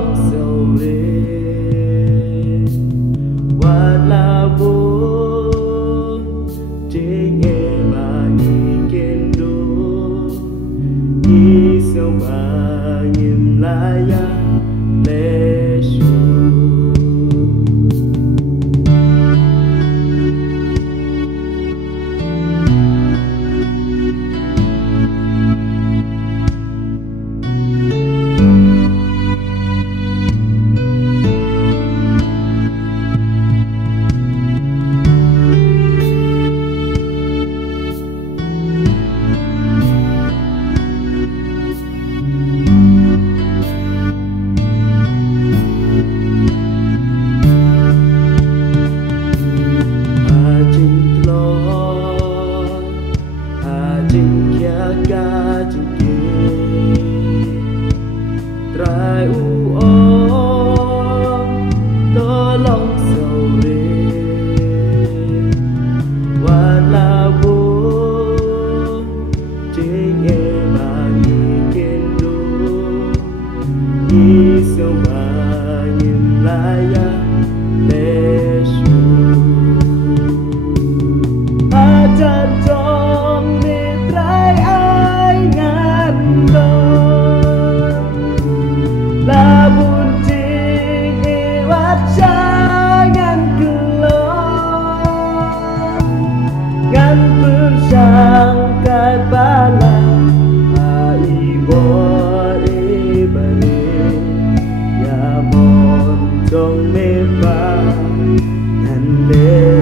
lòng sầu lê và là buồn trên em mà nhìn kiên đô đi sâu mà nhìn lại lê su trai u ôm tơ lòng sầu lê và là buồn trên em mà nhìn kiên đô đi sâu mà nhìn lại lê su chân trong mi trai ai ngàn đời là buồn tình jangan keluar ngan bersangkat bala aibor ibare ya mon trong mê pha ngàn đêm